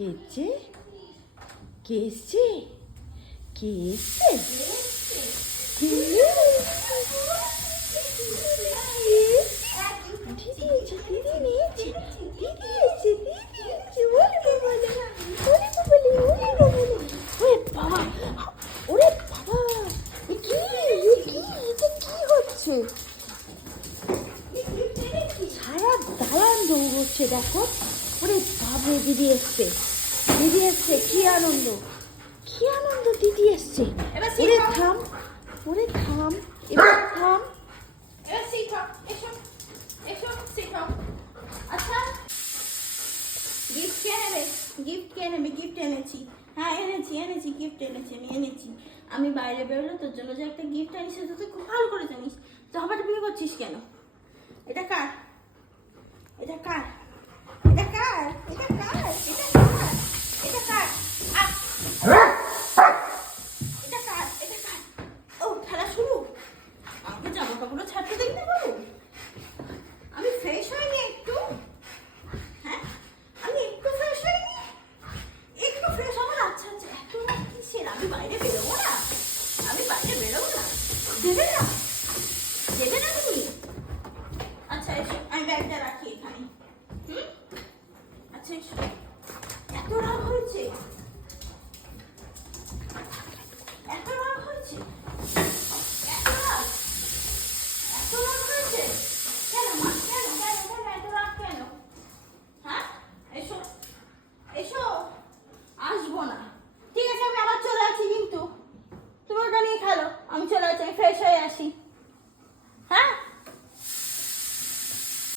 কে এসছে? কে এসছে? কে এসছে? দিদি এসছে, দিদি নিয়েছে, দিদি এসছে, দিদি এসছে। ওরে বাবা রে, ওরে বাবা রে, ওরে বাবা রে। ওরে বাবা, ওরে বাবা, এ কি? এ কি? এটা কি হচ্ছে? সারা দালান দৌড়চ্ছে দেখো। ওরে বাবরে, দিদি এসছে, দিদি এসছে। কি আনন্দ, কি আনন্দ, দিদি এসছে। ওরে থাম, ওরে থাম, এবার থাম। এবার সিট হোক, এসো এসো সিট হোক। আচ্ছা গিফট কে নেবে? গিফট কে নেবে? গিফট এনেছি, হ্যাঁ এনেছি এনেছি, গিফট এনেছি, আমি এনেছি। আমি বাইরে বেরোলে তোর জন্য যে একটা গিফট আনি সেটা তুই খুব ভালো করে জানিস। তো আবার বিয়ে করছিস কেন? এটা কার? এটা কার?